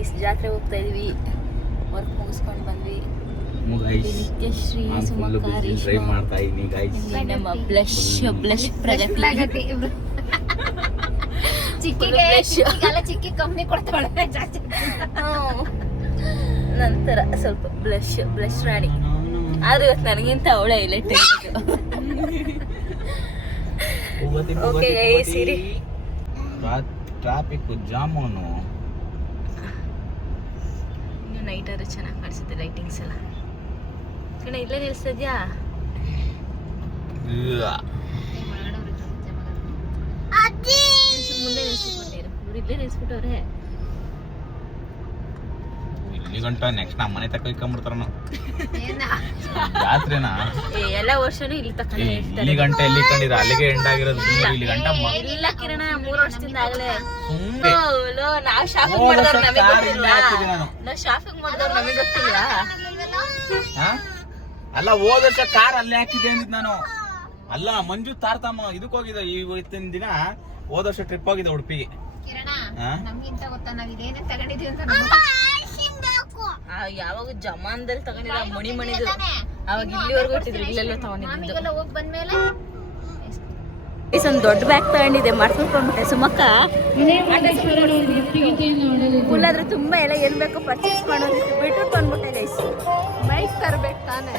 Guys ಜಾತ್ರೆ ಹೋಗ್ತಾ ಇದೀವಿ. ವರ್ಕ್ ಮುಗಿಸ್ಕೊಂಡು ಬಂದ್ವಿ. ನಿತ್ಯಶ್ರೀ ಸುಮಕಾರಿ ಮಾಡ್ತಾ ಇದೀನಿ ಗೈಸ್. ನಮ್ಮ ಬ್ಲಶ್ ಪ್ರಗತಿ ಚಿಕ್ಕಿ ಕಂಪ್ನಿ ಕೊಡ್ತಾಳೆ ಜಾಸ್ತಿ. ನಂತರ ಸ್ವಲ್ಪ ಬ್ಲಶ್ ರಾಣಿ. ಆದ್ರೆ ಇವತ್ತು ನನಗಿಂತ ಅವಳೇ ಹೈಲೈಟ್. ಓಕೆ ಗೈಸ್ ಇರಿ. ಟ್ರಾಫಿಕ್ ಜಾಮೂನು ಇನ್ನು ನೈಟ್ ಆದ್ರೆ ಚೆನ್ನಾಗಿ ಕಾಣಿಸುತ್ತೆ ಲೈಟಿಂಗ್ಸ್ ಎಲ್ಲ. ಕಣ ಇಲ್ಲೇ ನಿಲ್ಸಿದ್ಯಾ? ಮುಂದೆ ನಿಲ್ಸ್ಬಿಟ್ಟಿರು. ಇಲ್ಲೇ ನಿಲ್ಸ್ಬಿಟ್ಟವ್ರೆ. ಇಲ್ಲಿ ಗಂಟ ನೆಕ್ಸ್ಟ್ ನಮ್ಮ ಮನೆ ತಕ್ಕ ಇಕ್ಕೊಂಡ್ಬಿಡ್ತಾರ ಜಾತ್ರೆನಾ. ಎಲ್ಲ ವರ್ಷನೂ ಇಲ್ಲಿ ತಕ್ಕ ಇಲ್ಲಿ ಗಂಟ ಎಲ್ಲಿ ಕಂಡಿರ ಅಲ್ಲಿಗೆ ಎಂಡ್ ಆಗಿರೋದು. ಇಲ್ಲಿ ಗಂಟ ಇಲ್ಲ ಕಿರಣ 3 ವರ್ಷದಿಂದ ಆಗಲೇ. ನಾವು ಶಾಪಿಂಗ್ ಮಾಡಿದವ್ರು ನಮಗೆ ಗೊತ್ತಿಲ್ಲ. ನಾವು ಶಾಪಿಂಗ್ ಮಾಡಿದವ್ರು ನಮಗೆ ಗೊತ್ತಿಲ್ಲ. ಅಲ್ಲ ಹೋದ ವರ್ಷ ಕಾರ್ ಅಲ್ಲೇ ಹಾಕಿದ್ದೆ ಅಂದಿದ್ ನಾನು. ಅಲ್ಲ ಮಂಜು ತಾರ್ತಮ್ಮ ಇದಕ್ ಹೋಗಿದ್ದ ಇವತ್ತಿನ ದಿನ. ಹೋದ ವರ್ಷ ಟ್ರಿಪ್ ಹೋಗಿದ್ದ ಉಡುಪಿಗೆ. ನಮ್ಗಿಂತ ಗೊತ್ತಾ ನಾವ್ ಇದೇನೇ ತಗೊಂಡಿದೀವಿ ಅಂತ. ಯಾವಾಗ ಜಮಾನ್ದಲ್ಲಿ ತಗೊಂಡಿಲ್ಲ ಮಣಿದು. ಅವಾಗ ಇಲ್ಲಿವರೆಗೂ ಇಟ್ಟಿದ್ರು. ಇಲ್ಲೆಲ್ಲ ತಗೊಂಡಿದ್ದು. ಹೋಗಿ ಬಂದ್ಮೇಲೆ ಒಂದು ದೊಡ್ಡ ಬ್ಯಾಗ್ ತಗೊಂಡಿದ್ದೆ. ಮಾಡ್ಸ್ಕೊಂಡ್ಬಿಟ್ಟೆ ಸುಮಕ್ಕ. ಫುಲ್ ಆದ್ರೆ ತುಂಬಾ ಎಲ್ಲ ಏನ್ ಬೇಕೋ ಪರ್ಚೇಸ್ ಮಾಡೋದು ಬಿಟ್ಟು ಬಂದ್ಬಿಟ್ಟೆ ಗೈಸ್. ಮೈಕ್ ತರ್ಬೇಕು ತಾನೆ.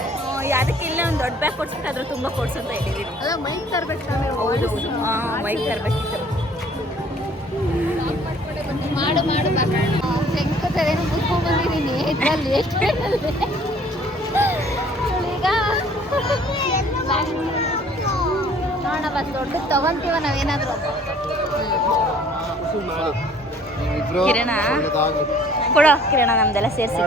ಅದಕ್ಕೆ ಇಲ್ಲೇ ಒಂದು ದೊಡ್ಡ ಬ್ಯಾಗ್ ಕೊಡ್ಸ್ಬಿಟ್ಟು ಅದ್ರ ತುಂಬಾ ಕೊಡ್ಸಂತ ಹೇಳಿದೀನಿ. ಅದ ಮೈಕ್ ತರ್ಬೇಕು ತಾನೆ. ಹೌದು ಮೈಕ್ ತರ್ಬೇಕಿತ್ತು. ಮಾಡು ಶಂಕತೇನು ಮುಚ್ಕೊಂಡ್ ಬಂದಿದ್ದೀನಿ. ಇದ್ರಲ್ಲಿ ಎಷ್ಟು ಈಗ ನೋಡೋಣ ಬಸ್ ದೊಡ್ಡ ತಗೊಂತೀವ ನಾವೇನಾದ್ರು. ಕಿರಣ ಕೊಡೋ ಕಿರಣ ನಮ್ದೆಲ್ಲ ಸೇರಿಸಿ.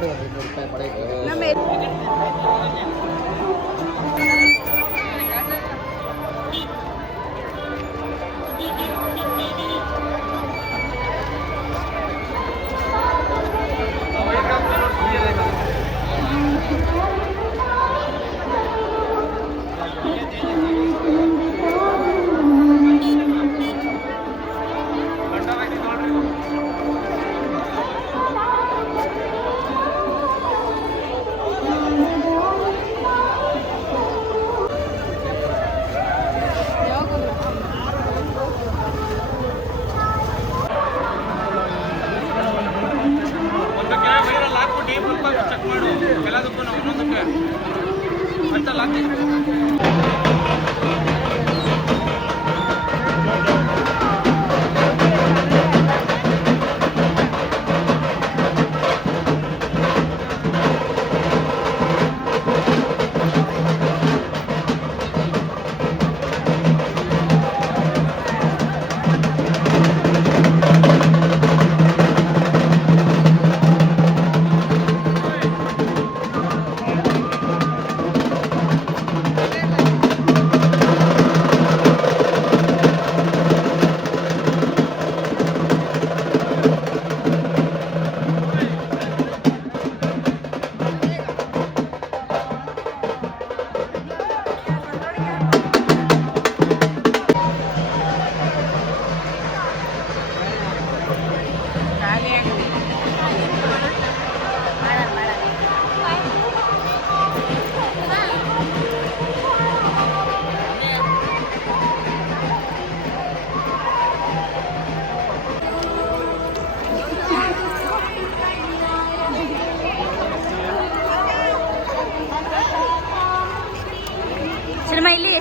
ಸಿನಿಮಾ ಇಲ್ಲಿ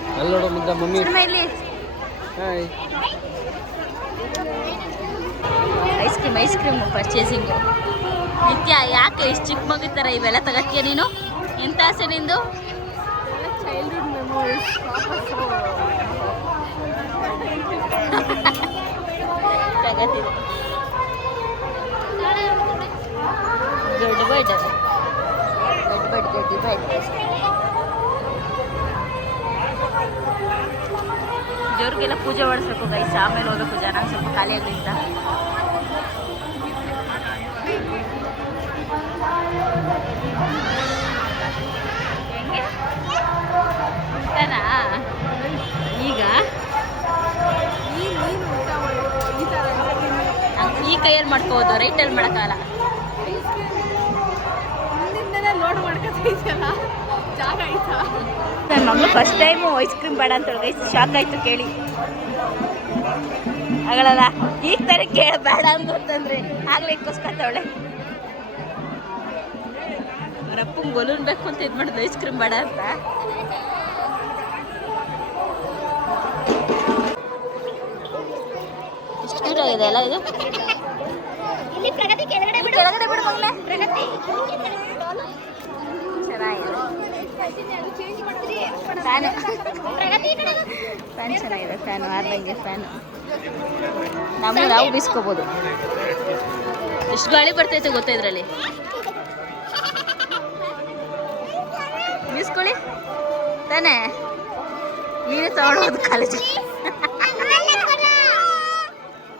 ಐಸ್ ಕ್ರೀಮ್ ಪರ್ಚೇಸಿಂಗು. ನಿತ್ಯ ಯಾಕೆ ಇಷ್ಟು ಚಿಕ್ಕ ಮಗು ಥರ ಇವೆಲ್ಲ ತಗೋತೀಯ ನೀನು? ಎಂತ ಆಸೆ ನಿಂದು? Childhood memories. ತಗೋತಿದ್ದೆ ದೊಡ್ಡ ಬಡ್ ದೇವ್ರಿಗೆಲ್ಲ ಪೂಜೆ ಮಾಡಿಸ್ಬೇಕು ಗೈಸ್. ಆಮೇಲೆ ಹೋಗ್ಬೇಕು. ಜನ ಸ್ವಲ್ಪ ಖಾಲಿ ಆಗಲಿಂದ. ಈಗ ಈ ಕೈಯಲ್ಲಿ ಮಾಡ್ಕೋಬೋದು, ರೈಟಲ್ಲಿ ಮಾಡೋಕ್ಕಾಗಲ್ಲ. ನನ್ನ ಮಗಳು ಫಸ್ಟ್ ಟೈಮು ಐಸ್ ಕ್ರೀಮ್ ಬೇಡ ಅಂತ ಗೈಸ್, ಶಾಕ್ ಆಯ್ತು ಕೇಳಿ. ಆಗಲ್ಲ ಈಗ ತಾನೇ ಕೇಳ ಬೇಡ ಅಂತಂದ್ರೆ ಆಗ್ಲೇ ಇಕ್ಕೋಸ್ಕೊತಾವಳೆ. ಅವರಪ್ಪಂಗೆ ಬಲೂನ್ ಬೇಕು ಅಂತ ಇದು ಮಾಡಿದ್ರು, ಐಸ್ ಕ್ರೀಮ್ ಬೇಡ ಅಂತ. ಎಷ್ಟು ಕ್ಯೂಟ್ ಆಗಿದೆ ಅಲ್ಲ ಇದು. ಕೆಳಗಡೆ ಬಿಡು ಮಗನೇ, ಪ್ರಗತಿ ಚೆನ್ನಾಗಿದೆ. ಫ್ಯಾನ್ ಚೆನ್ನಾಗಿದೆ, ಫ್ಯಾನು ಆರ್ದಂಗೆ ಫ್ಯಾನು. ನಾವು ಬೀಸ್ಕೋಬೋದು. ಎಷ್ಟು ಗಾಳಿ ಬರ್ತೈತೆ ಗೊತ್ತಾ ಇದರಲ್ಲಿ. ಬೀಸ್ಕೊಳ್ಳಿ ತಾನೇ, ನೀವೇ ತಗೊಳ್ಳೋದು ಕಾಲೇಜ್.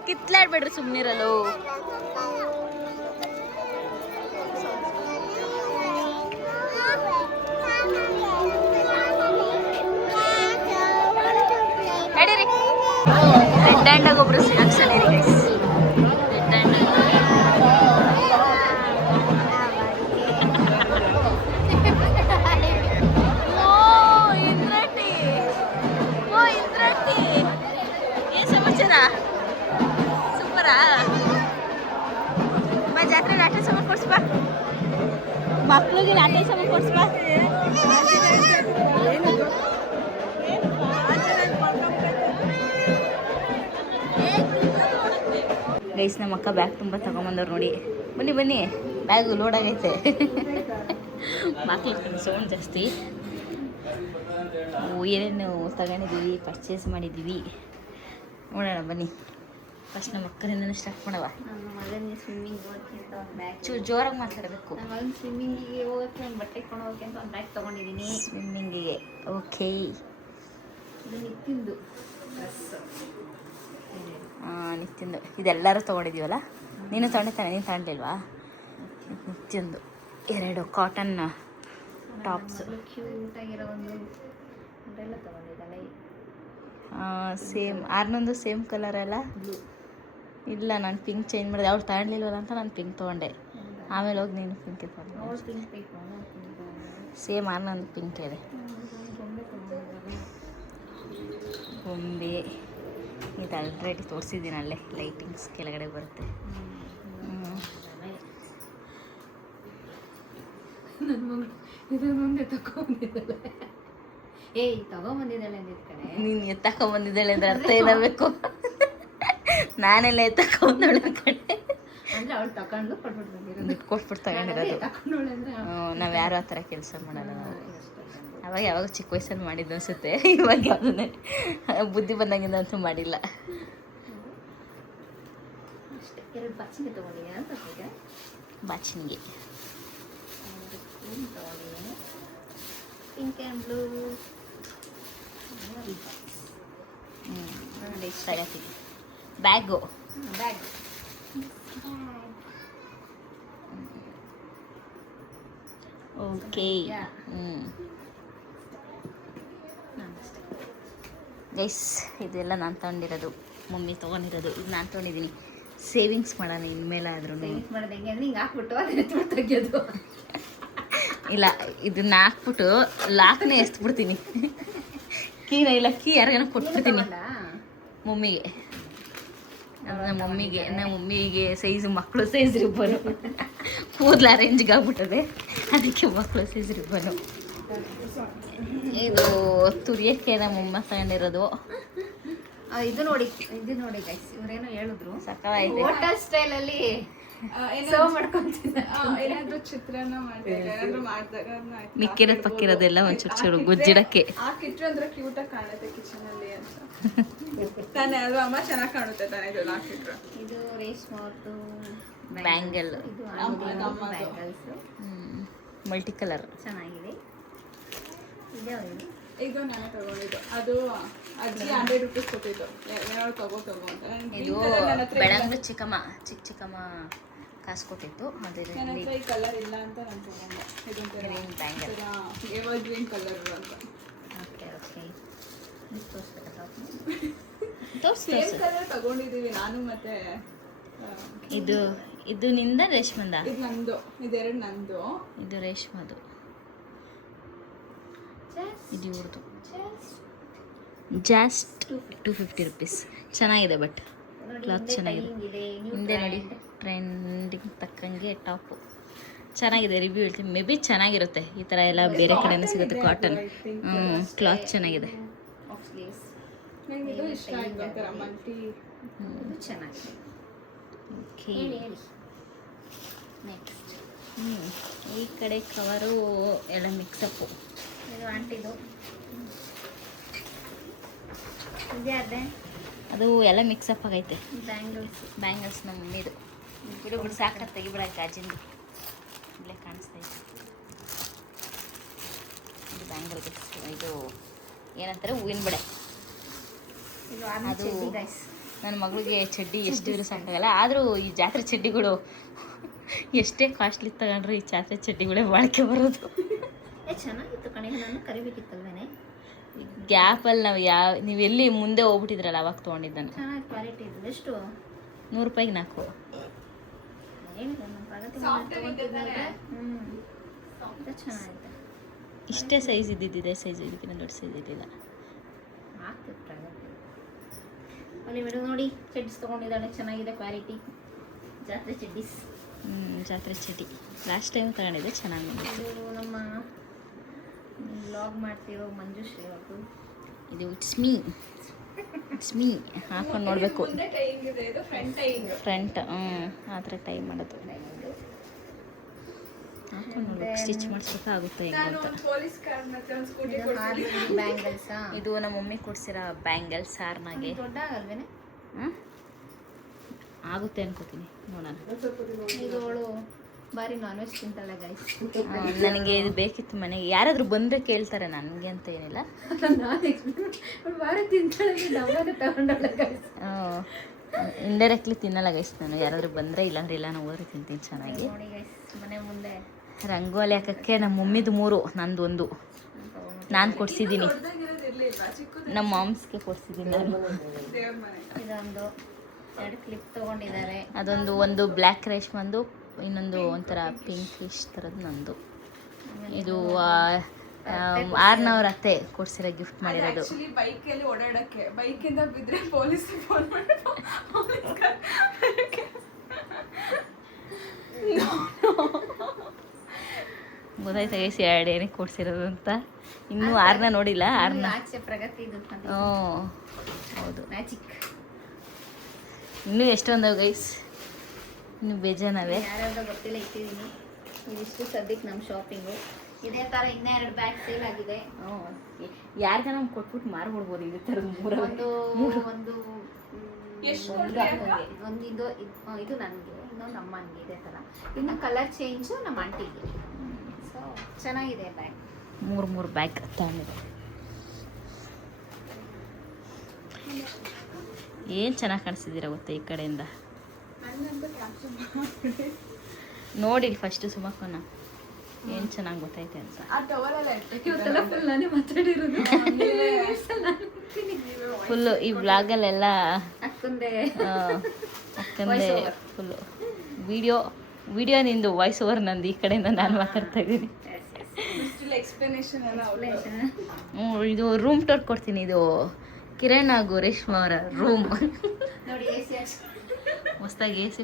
ಕಿತ್ಲಾಡ್ಬೇಡ್ರಿ ಸುಮ್ಮನಿರಲು. ನಡೀರಿ. ರೆಡ್ ಹ್ಯಾಂಡಾಗ ಒಬ್ರು ಸಿಗಾಕ್ಸಲ್ಲ ಗೈಸ್. ರೆಡ್ ಹ್ಯಾಂಡ್ ಏನ್ ಸಮಾಚಾರ? ಸೂಪರಾ? ಜಾತ್ರೆ ಆಟ ಸಾಮಾನು ಕೊಡ್ಸ್ಬಾ, ಮಕ್ಳಿಗೆ ಆಟ ಸಾಮಾನು ಕೊಡ್ಸ್ಬಾ. ಗೈಸ್ ನಮ್ಮ ಅಕ್ಕ ಬ್ಯಾಗ್ ತುಂಬ ತಗೊಂಬಂದವ್ರು ನೋಡಿ. ಬನ್ನಿ ಬನ್ನಿ, ಬ್ಯಾಗು ಲೋಡ್ ಆಗೈತೆ. ಮಕ್ಳು ಸೌಂಡ್ ಜಾಸ್ತಿ. ಏನೇನು ತಗೊಂಡಿದ್ದೀವಿ, ಪರ್ಚೇಸ್ ಮಾಡಿದ್ದೀವಿ ನೋಡೋಣ ಬನ್ನಿ. ಫಸ್ಟ್ ನಮ್ಮ ಅಕ್ಕರಿಂದನೇ ಸ್ಟಾರ್ಟ್ ಮಾಡವ. ನಮ್ಮ ಮಗನಿಗೆ ಸ್ವಿಮ್ಮಿಂಗ್ ಹೋಗೋಕ್ಕೆ ಅಂತ ಒಂದು ಬ್ಯಾಗ್, ಚೂರು ಜೋರಾಗಿ ಮಾತಾಡಬೇಕು. ನಮ್ಮ ಮಗನ ಸ್ವಿಮ್ಮಿಂಗಿಗೆ ಹೋಗೋಕ್ಕೆ ಒಂದು ಬಟ್ಟೆ ಕೊಂಡು ಹೋಗೋಕ್ಕೆ ಅಂತ ಒಂದು ಬ್ಯಾಗ್ ತೊಗೊಂಡಿದ್ದೀನಿ. ಸ್ವಿಮ್ಮಿಂಗಿಗೆ ಓಕೆ. ಇದು ನಿತ್ತಿಂದು ಡ್ರೆಸ್. ನಿತ್ಯಂದು ಇದೆಲ್ಲರೂ ತೊಗೊಂಡಿದ್ದೀವಲ್ಲ. ನೀನು ತೊಗೊಂಡಿದ್ದಾನೆ, ನೀನು ತಗೊಂಡಿಲ್ವಾ? ನಿತ್ಯಂದು 2 ಕಾಟನ್ ಟಾಪ್ಸ್. ಕ್ಯೂಟಾಗಿರೋ ಒಂದು ಅದೆಲ್ಲ ತೊಗೊಂಡಿದ್ದಾಳೆ. ಸೇಮ್ ಆರ್ನೊಂದು ಸೇಮ್ ಕಲರ್ ಅಲ್ಲ. ಇಲ್ಲ ನಾನು ಪಿಂಕ್ ಚೇಂಜ್ ಮಾಡಿದೆ, ಅವ್ರು ತಗೊಂಡಿಲ್ವಲ್ಲ ಅಂತ ನಾನು ಪಿಂಕ್ ತೊಗೊಂಡೆ. ಆಮೇಲೆ ಹೋಗಿ ನೀನು ಪಿಂಕ್ ತೊಗೊಂಡೆ. ಸೇಮ್ ಆರ್ನೊಂದು ಪಿಂಕ್ ಇದೆ. ಗೊಂಬೆ ಇದು ಆಲ್ರೆಡಿ ತೋರಿಸಿದ್ದೀನಿ ಅಲ್ಲೇ. ಲೈಟಿಂಗ್ಸ್ ಕೆಳಗಡೆ ಬರುತ್ತೆ. ನನ್ನ ಮಗಳು ಇದನ್ನು ಮುಂದೆ ತಗೊಂಡಿದ್ದಾಳೆ. ಏಯ್ ತಗೊಂಬಂದಿದ್ದಾಳೆ ಅಂದಿದ್ದ ಕಡೆ ನೀನು ಎತ್ತಕೊಂಬಂದಿದ್ದಾಳೆ ಅಂದ್ರೆ ಅರ್ಥ ಏನಾಗಬೇಕು? ನಾನೆಲ್ಲ ಎತ್ತಕೊಂಬಂದವಳೆ ಕಡೆ ಅಂದ್ರೆ ಅವಳು ತಗೊಂಡು ಕೊಟ್ಬಿಟ್ಟು ದುಡ್ಡು ಕೊಟ್ಬಿಟ್ಟು ತಗೊಂಡಿರೋದು. ತಗೊಂಡವಳೆ ಅಂದ್ರೆ ನಾವು ಯಾರು ಆ ಥರ ಕೆಲಸ ಮಾಡಲ್ಲ. ನಾವು ಅವಾಗ ಯಾವಾಗ ಚಿಕ್ಕ ವಯಸ್ಸಲ್ಲಿ ಮಾಡಿದ್ದು ಅನಿಸುತ್ತೆ. ಇವಾಗ ಯಾವುದನ್ನೇ ಬುದ್ಧಿ ಬಂದಾಗಿಂದ ಅಂತೂ ಮಾಡಿಲ್ಲ. ಅಷ್ಟೇ. 2 ಬಾಚಿಗೆ ತೊಗೊಂಡಿದ್ದೀನಿ ಅಂತ ಬಾಚಿನಿಗೆ ತೊಗೊಂಡಿದ್ದೀನಿ. ಪಿಂಕ್ ಆ್ಯಂಡ್ ಬ್ಲೂ ತಗತ್ತೀನಿ. Bag bag okay. ಗೈಸ್ ಇದೆಲ್ಲ ನಾನು ತೊಗೊಂಡಿರೋದು, ಮಮ್ಮಿ ತೊಗೊಂಡಿರೋದು. ಇದು ನಾನು ತೊಗೊಂಡಿದ್ದೀನಿ. ಸೇವಿಂಗ್ಸ್ ಮಾಡೋಣ ಇನ್ಮೇಲಾದ್ರೂ. ಸೇವಿಂಗ್ಸ್ ಮಾಡೋದು ಹೆಂಗೆ ಅಂದ್ರೆ ಹಿಂಗೆ ಹಾಕ್ಬಿಟ್ಟು ಅದನ್ನ ತೆಗಿಯೋದು. ಇಲ್ಲ ಇದನ್ನ ಹಾಕ್ಬಿಟ್ಟು ಲಾಕ್ನೇ ಎಸ್ಬಿಡ್ತೀನಿ. ಕೀನ ಇಲ್ಲ, ಕೀ ಯಾರಿಗಾನ ಕೊಟ್ಬಿಡ್ತೀನಿ ಮಮ್ಮಿಗೆ. ನಮ್ಮ ಮಮ್ಮಿಗೆ ಸೈಜು ಮಕ್ಕಳು ಸೈಜ್ ರಿಬ್ಬನು. ಕೂದಲು ಅರೇಂಜ್ಗೆ ಆಗ್ಬಿಟ್ಟದೆ, ಅದಕ್ಕೆ ಮಕ್ಕಳು ಸೈಜ್ ರಿಬ್ಬನು. ಇದು ತುರಿಯಕ್ಕೆ ನಮ್ಮಮ್ಮ ತಗೊಂಡಿರೋದು. ಇದು ನೋಡಿ ಗೈಸ್, ಇವರೇನೋ ಹೇಳಿದ್ರು ಸಕ್ಕತ್ತಾಗಿದೆ. ಹೋಟೆಲ್ ಸ್ಟೈಲ್ ಅಲ್ಲಿ ಸರ್ವ್ ಮಾಡ್ಕೊಂತಿದ್ದಾರೆ. ಏನಾದ್ರೂ ಚಿತ್ರಾನ್ನ ಮಾಡಿದಾಗ ಮಿಕ್ಕಿರೋದು ಪಕ್ಕಿರೋದೆಲ್ಲ ಒಂಚೂರು ಚೂರು ಗುಜ್ಜಿಡಕ್ಕೆ ಹಾಕಿಟ್ರು ಅಂದ್ರೆ ಕ್ಯೂಟ್ ಆಗಿ ಕಾಣುತ್ತೆ ಕಿಚನ್ ಅಲ್ಲಿ ಅಂತ ತಾನೇ ಅಲ್ವಾ ಅಮ್ಮ? ಚೆನ್ನಾಗಿ ಕಾಣುತ್ತೆ ತಾನೇ ಇದು ಹಾಕಿಟ್ರು. ಇದು ರೇಷ್ಮೆ ಬ್ಯಾಂಗಲ್, ಇದು ಬ್ಯಾಂಗಲ್ಸ್ ಮಲ್ಟಿ ಕಲರ್ ಚೆನ್ನಾಗಿದೆ. ಇದು ನಾನು ತಗೊಂಡಿದ್ದು, ಅದು ಅಜ್ಜಿ 100 ರೂಪೀಸ್ ಕೊಟ್ಟಿದ್ದು. ತಗೋ ಅಂತ ಇದು ಬೆಳಂಗ್ಳು ಚಿಕ್ಕಮ್ಮ ಕಾಸು ಕೊಟ್ಟಿತ್ತು. ನನ್ನ ಹತ್ರ ಈ ಕಲರ್ ಇಲ್ಲ ಅಂತ ನಾನು ತಗೊಂಡೆ. ಇದೊಂದು green bangle, ever green colour ಅಂತ. ಓಕೆ ಸೇಮ್ ಕಲರ್ ತಗೊಂಡಿದ್ದೀವಿ ನಾನು ಮತ್ತೆ. ಇದು ನಿಂದ ರೇಷ್ಮಂದ? ಇದು ನಂದು, ಇದೆರಡು ನಂದು. ಇದು ರೇಷ್ಮದು. ಇದು ಇವ್ರದ್ದು ಜಾಸ್ಟ್ 250 ರುಪೀಸ್. ಚೆನ್ನಾಗಿದೆ ಬಟ್ ಕ್ಲಾತ್ ಚೆನ್ನಾಗಿದೆ. ಹಿಂದೆ ನೋಡಿ ಟ್ರೆಂಡಿಗೆ ತಕ್ಕಂಗೆ ಟಾಪು ಚೆನ್ನಾಗಿದೆ. ರಿವ್ಯೂ ಹೇಳ್ತೀನಿ, ಮೇ ಬಿ ಚೆನ್ನಾಗಿರುತ್ತೆ. ಈ ಥರ ಎಲ್ಲ ಬೇರೆ ಕಡೆನೂ ಸಿಗುತ್ತೆ ಕಾಟನ್. ಕ್ಲಾತ್ ಚೆನ್ನಾಗಿದೆ. ನಂಗೆ ಇದು ಇಷ್ಟ ಆಯ್ತು ಒಂಥರ ಮಲ್ಟಿ. ಚೆನ್ನಾಗಿದೆ. ಓಕೆ, ನೆಕ್ಸ್ಟ್ ಈ ಕಡೆ ಕವರು ಎಲ್ಲ ಮಿಕ್ಸಪ್ಪು. ಇದು ಆಂಟಿದು ಇದ್ಯಾರ್ದೆ? ಅದು ಎಲ್ಲ ಮಿಕ್ಸಪ್ ಆಗೈತೆ. ಬ್ಯಾಂಗಲ್ಸ್ ನಮ್ಮ ಮಮ್ಮಿದು. ಬಿಡು ಬಿಡು ಸಾಕ ತೆಗಿಬಿಡ ಗಾಜಿಂದು. ಇಲ್ಲೇ ಕಾಣಿಸ್ತಾ ಇದೆ ಇದು ಬ್ಯಾಂಗಲ್. ಇದು ಏನಂತಾರೆ ಹೂವಿನ ಬಳೆ. ಇದು ಅದು ಗೈಸ್. ನನ್ನ ಮಗಳಿಗೆ ಚಡ್ಡಿ ಎಷ್ಟಿದ್ರು ಸಾಕಾಗಲ್ಲ. ಆದರೂ ಈ ಜಾತ್ರೆ ಚಡ್ಡಿಗಳು ಎಷ್ಟೇ ಕಾಸ್ಟ್ಲಿ ತಗೊಂಡ್ರೆ ಈ ಜಾತ್ರೆ ಚಡ್ಡಿಗಳೇ ಬಾಳಿಕೆ ಬರೋದು. ಚೆನ್ನಾಗಿತ್ತು ಕಣೆ, ನಾನು ಕರಿಬೇಕಿತ್ತಲ್ವೇನೆ. ಗ್ಯಾಪಲ್ಲಿ ನೀವು ಎಲ್ಲಿ ಮುಂದೆ ಹೋಗ್ಬಿಟ್ಟಿದ್ರಲ್ಲ ಅವಾಗ ತೊಗೊಂಡಿದ್ದಾನೆ. ಚೆನ್ನಾಗಿ ಕ್ವಾಲಿಟಿ ಇದೆ. ಎಷ್ಟು? 100 ರೂಪಾಯಿಗೆ 4. ಏನಿದೆ ನಮ್ಮ ಪ್ರಗತಿ ಚೆನ್ನಾಗಿದೆ. ಇಷ್ಟೇ ಸೈಜ್ ಇದ್ದಿದ್ದಿದೆ ಸೈಜ್, ಇದಕ್ಕಿಂತ ದೊಡ್ಡ ಸೈಜ್ ಇದ್ದಿಲ್ಲ. ಆಗ್ತದೆ ಪ್ರಗತಿ. ಅಲ್ಲಿ ಮೇಡಮ್ ನೋಡಿ ಚಡ್ಡಿಸ್ ತೊಗೊಂಡಿದ್ದಾಳೆ, ಚೆನ್ನಾಗಿದೆ ಕ್ವಾಲಿಟಿ. ಜಾತ್ರೆ ಚಡ್ಡಿಸ್. ಜಾತ್ರೆ ಚಡ್ಡಿ ಲಾಸ್ಟ್ ಟೈಮ್ ತಗೊಂಡಿದ್ದೆ, ಚೆನ್ನಾಗಿ ಬಂದಿತ್ತು. ಇದು ನಮ್ಮ ವ್ಲಾಗ್ ಮಾಡ್ತಿರೋ ಮಂಜುಶ್ರೀ ಅವರು. ಇದು ಇಟ್ಸ್ ಮೀ ಹಾಕೊಂಡು ನೋಡಬೇಕು. ಮುಂದೆ ಟೈಯಿಂಗ್ ಇದೆ, ಇದು ಫ್ರಂಟ್ ಟೈಯಿಂಗ್. ಫ್ರಂಟ್ ಆ ಥರ ಟೈ ಮಾಡೋದು. ಹಾಕೊಂಡು ನೋಡ್ಬೇಕು, ಸ್ಟಿಚ್ ಮಾಡಿಸ್ಬೇಕಾಗುತ್ತೆ ಹೆಂಗೆ ನಾನು ಅಂತ. ಪೊಲೀಸ್ ಕಾರ್ನ ಒಂದು ಸ್ಕೂಟಿ ಕೊಡ್ತೀನಿ. ಬ್ಯಾಂಗಲ್ಸಾ? ಇದು ನಮ್ಮ ಮಮ್ಮಿ ಕೊಡ್ಸಿರೋ ಬ್ಯಾಂಗಲ್ಸ್ ಸಾರ್ನಾಗೆ. ದೊಡ್ಡ ಆಗಲ್ವೇನೆ? ಆಗುತ್ತೆ ಅನ್ಕೋತೀನಿ, ನೋಡೋಣ. ಇದು ಅವಳು ಬಾರಿ ನಾನ್ ವೆಜ್ ತಿಂತಾಳೆ ಗೈಸ್. ನನಗೆ ಇದು ಬೇಕಿತ್ತು ಮನೆಗೆ. ಯಾರಾದರೂ ಬಂದರೆ ಕೇಳ್ತಾರೆ, ನನಗೆ ಅಂತ ಏನಿಲ್ಲ. ನಾನು ಬಾರಿ ತಿಂತಾಳೆ, ಡಬ್ಬಾಗ ತಗೊಂಡಾಳೆ ಗೈಸ್. ಇಂಡೈರೆಕ್ಟ್ಲಿ ತಿನ್ನಲ್ಲ ಗೈಸ್ ನಾನು. ಯಾರಾದರೂ ಬಂದರೆ ಇಲ್ಲಾಂದ್ರೆ ಇಲ್ಲ, ನಾನು ಹೋದ್ರೆ ತಿಂತೀನಿ ಚೆನ್ನಾಗಿ. ನೋಡಿ ಗೈಸ್, ಮನೆ ಮುಂದೆ ರಂಗೋಲಿ ಹಾಕೋಕ್ಕೆ ನಮ್ಮ ಮಮ್ಮಿದು 3, ನಂದು 1. ನಾನು ಕೊಡ್ಸಿದ್ದೀನಿ, ಇರ್ಲಿಲ್ವಾ ಚಿಕ್ಕದು? ನಮ್ಮ ಮಾಮ್ಸ್ಗೆ ಕೊಡ್ಸಿದ್ದೀನಿ ನಾನು. ದೇವ್ರ ಮನೆ. ಇದೊಂದು 2 ಕ್ಲಿಪ್ ತಗೊಂಡಿದ್ದಾರೆ. ಒಂದು ಬ್ಲ್ಯಾಕ್ ರೇಷ್ಮಂದು, ಇನ್ನೊಂದು ಒಂಥರ ಪಿಂಕಿಶ್ ಥರದ್ದು ನಂದು. ಇದು 6ನವ್ರ ಅತ್ತೆ ಕೊಡ್ಸಿರೋ ಗಿಫ್ಟ್ ಮಾಡಿರೋದು. ಆಕ್ಚುಲಿ ಬೈಕಲ್ಲಿ ಓಡಾಡಕ್ಕೆ, ಬೈಕಿಂದ ಬಿದ್ರೆ ಪೊಲೀಸ್ ಫೋನ್ ಮಾಡಿ ಗೊತ್ತಾಯ್ತಾ ಗೈಸ್ 2 ಏನಕ್ಕೆ ಕೊಡ್ಸಿರೋದು ಅಂತ. ಇನ್ನೂ 6ನ ನೋಡಿಲ್ಲ. 6ನ ಆಚೆ ಪ್ರಗತಿ ಇದು ಹೌದು. ಮ್ಯಾಜಿಕ್. ಇನ್ನೂ ಎಷ್ಟೊಂದವು ಗೈಸ್, ಇನ್ನು ಬೇಜಾನವೇ. ಯಾರ್ಯಾವ್ದೋ ಗೊತ್ತಿಲ್ಲ, ಇಟ್ಟಿದ್ದೀನಿ. ಇದಿಷ್ಟು ಸದ್ಯಕ್ಕೆ ನಮ್ಮ ಶಾಪಿಂಗು. ಇದೇ ಥರ ಇನ್ನೂ 2 ಬ್ಯಾಗ್ ಸೇಲ್ ಆಗಿದೆ. ಯಾರಿಗ ನಮ್ಗೆ ಕೊಟ್ಬಿಟ್ಟು ಮಾರ್ಬಿಡ್ಬೋದು ಇದೇ ಥರದ್ದು. ಒಂದು ಎಷ್ಟು ಇದು ನನಗೆ, ಇನ್ನೊಂದು ಅಮ್ಮನಿಗೆ ಇದೇ ಥರ. ಇನ್ನು ಕಲರ್ ಚೇಂಜು ನಮ್ಮ ಆಂಟಿಗೆ. ಸೊ ಚೆನ್ನಾಗಿದೆ ಬ್ಯಾಗ್. 3 ಬ್ಯಾಗ್ ತಗೊಂಡಿದೆ. ಏನು ಚೆನ್ನಾಗಿ ಕಾಣಿಸ್ತಿದ್ದೀರ ಗೊತ್ತಾ ಈ ಕಡೆಯಿಂದ. ನೋಡಿ ಫಸ್ಟು ಸುಮಕ್ಕನ ಏನು ಚೆನ್ನಾಗಿ ಗೊತ್ತೈತೆ ಅಂತ. ಆ ಟವಲೆಲ್ಲ ಇವತ್ತೆಲ್ಲ ಫುಲ್ ನಾನೇ ಮಾತಾಡಿರೋದು. ಫುಲ್ಲು ಈ ವ್ಲಾಗಲ್ಲೆಲ್ಲ ಅಕ್ಕಂದೆ ಅಕ್ಕಂದೆ ಫುಲ್ಲು ವಿಡಿಯೋ ನಿಂದು ವಾಯ್ಸ್ ಓವರ್ ನಂದು. ಈ ಕಡೆಯಿಂದ ನಾನು ಮಾತಾಡ್ತಾ ಇದ್ದೀನಿ. ಎಕ್ಸ್ಪ್ಲನೇಷನ್ ಎಲ್ಲ ಇದು ರೂಮ್ ಟೂರ್ ಕೊಡ್ತೀನಿ. ಇದು ಕಿರಣ್ ಹಾಗೂ ರೇಷ್ಮಾ ಅವರ ರೂಮ್. ನೋಡಿ AC ಹೊಸ್ದಾಗಿ AC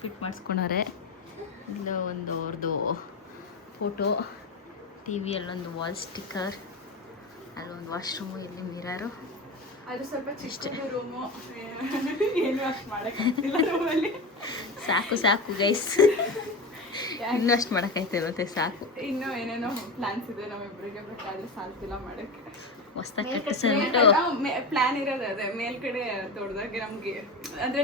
ಫಿಟ್ ಮಾಡಿಸ್ಕೊಂಡವ್ರೆ. ಇಲ್ಲ ಒಂದು ಅವ್ರದ್ದು ಫೋಟೋ, ಟಿ ವಿಯಲ್ಲೊಂದು ವಾಲ್ ಸ್ಟಿಕ್ಕರ್, ಅಲ್ಲೊಂದು ವಾಶ್ರೂಮು, ಇಲ್ಲಿ ಮಿರರು. ಅದು ಸ್ವಲ್ಪ ಚಿಕ್ಕ ರೂಮು, ಏನು ಅಷ್ಟು ಮಾಡೋಕ್ಕಾಗ್ತಿಲ್ಲ ರೂಮಲ್ಲಿ. ಸಾಕು ಗೈಸ್, ಇನ್ನೂ ಅಷ್ಟು ಮಾಡೋಕ್ಕಾಯ್ತಿರುತ್ತೆ, ಸಾಕು. ಇನ್ನೂ ಏನೇನೋ ಪ್ಲಾನ್ಸ್ ಇದೆ ನಮ್ಮಿಬ್ಬರಿಗೆ, ಬಟ್ ಅದು ಸಾಲ್ತಿಲ್ಲ ಮಾಡೋಕ್ಕೆ. ಹೊಸ್ದಾಗಿ ಕಟ್ಟಿಸ್ಬಿಟ್ಟು ಪ್ಲಾನ್ ಇರೋದು ಅದೇ, ಮೇಲ್ಗಡೆ ದೊಡ್ಡದಾಗಿ ನಮ್ಗೆ ಅಂದ್ರೆ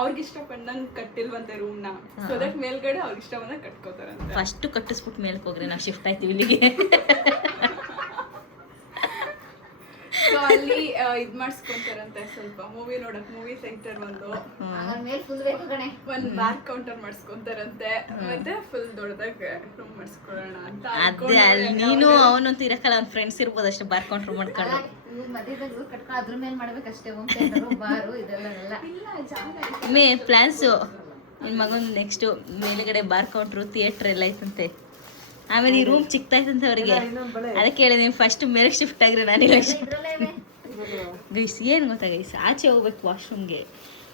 ಅವ್ರಿಗೆ ಇಷ್ಟ ಬಂದಂಗೆ ಕಟ್ಟಿಲ್ವಂತೆ ರೂಮ್ನ. ಸೊ ದಟ್ ಮೇಲ್ಗಡೆ ಅವ್ರಿಗೆ ಇಷ್ಟ ಬಂದಾಗ ಕಟ್ಕೋತಾರಂತೆ. ಫಸ್ಟು ಕಟ್ಟಿಸ್ಬಿಟ್ಟು ಮೇಲ್ಗೆ ಹೋಗ್ರಿ, ನಾವು ಶಿಫ್ಟ್ ಆಯ್ತೀವಿ ಇಲ್ಲಿಗೆ. ಸೊ ಅಲ್ಲಿ ಇದ್ ಮಾಡಿಸ್ಕೊಂತಾರಂತೆ, ಸ್ವಲ್ಪ ಮೂವಿ ನೋಡಕ್ ಮೂವಿ ಸೆಂಟರ್ ಒಂದು ಬಾರ್ ಕೌಂಟರ್ ಮಾಡಿಸ್ಕೊಂತಾರಂತೆ, ಮತ್ತೆ ಫುಲ್ ದೊಡ್ಡದಾಗ ರೂಮ್ ಮಾಡಿಸ್ಕೊಳ್ಳೋಣ ಅಂತ. ಅದೇ ಅಲ್ಲಿ ನೀನು ಅವನಂತೂ ಇರಕ್ಕಲ್ಲ, ಅವ್ನ ಫ್ರೆಂಡ್ಸ್ ಇರ್ಬೋದು ಅಷ್ಟೇ, ಬಾರ್ ಕೌಂಟ್ರ್ ಮಾಡ್ಕೊಂಡು. ಅದ್ರ ಮೇಲೆ ಮಾಡ್ಬೇಕಷ್ಟೇ, ಬಾರು ಇದೆಲ್ಲ ಪ್ಲಾನ್ಸು. ನಿನ್ನ ಮಗನ ನೆಕ್ಸ್ಟು ಮೇಲ್ಗಡೆ ಬಾರ್ ಕೌಂಟ್ರು, ಥಿಯೇಟ್ರ್ ಎಲ್ಲ ಐತಂತೆ. ಆಮೇಲೆ ಈ ರೂಮ್ ಚಿಕ್ತಾಯ್ತಂತ ಅವ್ರಿಗೆ ಅದಕ್ಕೆ ಹೇಳಿದೆ ನೀವು ಫಸ್ಟ್ ಮೇಲಕ್ಕೆ ಶಿಫ್ಟ್ ಆಗಿರೋ ನಾನಿಲ್ಲ ಗೈಸ್ ಏನು ಗೊತ್ತಾ ಗೈಸ್ ಆಚೆ ಹೋಗ್ಬೇಕು ವಾಶ್ರೂಮ್ಗೆ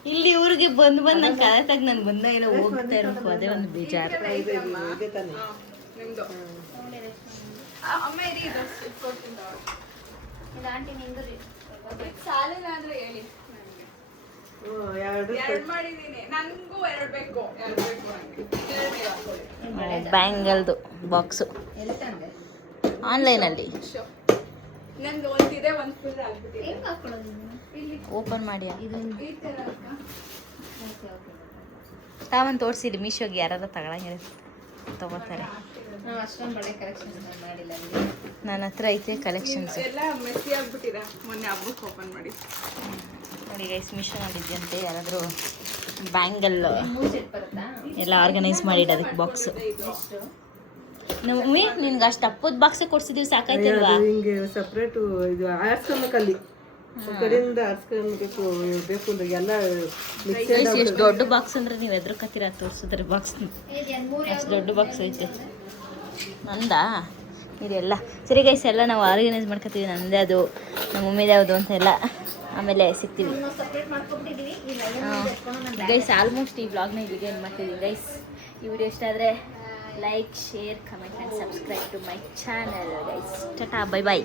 ಇಲ್ಲಿ ಊರಿಗೆ ಬಂದು ನಂಗೆ ಕರೆಕ್ಟಾಗ ನಾನು ಬಂದಾಗೆಲ್ಲ ಹೋಗ್ತಾ ಇರಬೇಕು ಅದೇ ಒಂದು ಬೇಜಾರು ನಿಮ್ದು ಅಮ್ಮ ಇರಿ ಇದು ಕೊಡ್ತೀನಿ ಸಾಲಿನ ಅಂದ್ರೆ ಹೇಳಿ ಎರಡು ಮಾಡಿದೀನಿ ನನ್ಗೂ ಎರಡು ಬೇಕು ಬ್ಯಾಂಗಲ್ದು ಬಾಕ್ಸು ಆನ್ಲೈನಲ್ಲಿ ನಂದು ಒಂದಿದೆ ಒಂದು ಫುಲ್ ಆಗ್ಬಿಟ್ಟಿದೆ ಓಪನ್ ಮಾಡಿ ಈ ತರ ಅಕ್ಕ. ತಾವನ್ ತೋರಿಸಿದ್ದು ಮೀಶೋಗೆ ಯಾರಾದ್ರೂ ತಗೊಳಂಗಿರ ತಗೋತಾರೆ ನಾವು ಅಷ್ಟೊಂದು ಬಳೆ ಕಲೆಕ್ಷನ್ ಮಾಡಿಲ್ಲ ನನ್ನ ಹತ್ರ ಐತೆ ಕಲೆಕ್ಷನ್ಸ್ ಎಲ್ಲ ಮೆಸ್ಸಿ ಆಗ್ಬಿಟ್ಟಿದೆ ಮೊನ್ನೆ ಹಬ್ಬಕ್ಕೆ ಓಪನ್ ಮಾಡಿ ನೋಡಿ ಗೈಸ್ ಮೀಶೋ ಮಾಡಿದ್ದಂತೆ ಯಾರಾದರೂ ಬ್ಯಾಂಗಲ್ ಮೂರು ಸೆಟ್ ಬರುತ್ತಾ ಎಲ್ಲ ಆರ್ಗನೈಸ್ ಮಾಡಿದ್ದು ಅದಕ್ಕೆ ಬಾಕ್ಸು ನಮ್ಮಿ ನಿನ್ಗೆ ಅಷ್ಟು ಅಪ್ಪದ ಬಾಕ್ಸೇ ಕೊಡ್ಸಿದೀವಿ ಸಾಕಾಯ್ತಿಲ್ವಾ ಹಿಂಗೆ ಸಪ್ರೇಟು ಇದು ಆರ್ಸ್ಕೊಬೇಕಲ್ಲಿ ಕಡೆಯಿಂದ ಆರ್ಸ್ಕೊಬೇಕು ಬೇಕು ಅಂದ್ರೆ ಎಲ್ಲ ಮಿಕ್ಸ್ ಎಷ್ಟು ದೊಡ್ಡ ಬಾಕ್ಸ್ ಅಂದ್ರೆ ನೀವು ಎದ್ರಕತ್ತೀರ ತೋರಿಸಿದ್ರೆ ಬಾಕ್ಸ್ ಅಷ್ಟು ದೊಡ್ಡ ಬಾಕ್ಸ್ ಐತೆ ನಂದಾ ಇದೆಲ್ಲ ಸರಿ ಗೈಸ್ ಎಲ್ಲ ನಾವು ಆರ್ಗನೈಸ್ ಮಾಡ್ಕೊತೀವಿ ನಂದೇ ಅದು ನಮ್ಮ ಮಮ್ಮಿದೆ ಯಾವುದು ಅಂತ ಎಲ್ಲ ಆಮೇಲೆ ಸಿಗ್ತೀವಿ ಗೈಸ್ ಆಲ್ಮೋಸ್ಟ್ ಈ ವ್ಲಾಗ್ನ ಇಲ್ಲಿಗೆ ಏನು ಮಾಡ್ತಿದ್ದೀವಿ ಗೈಸ್ ಈ ವಿಡಿಯೋ ಇಷ್ಟ ಆದರೆ like share comment and subscribe to my channel guys tata bye bye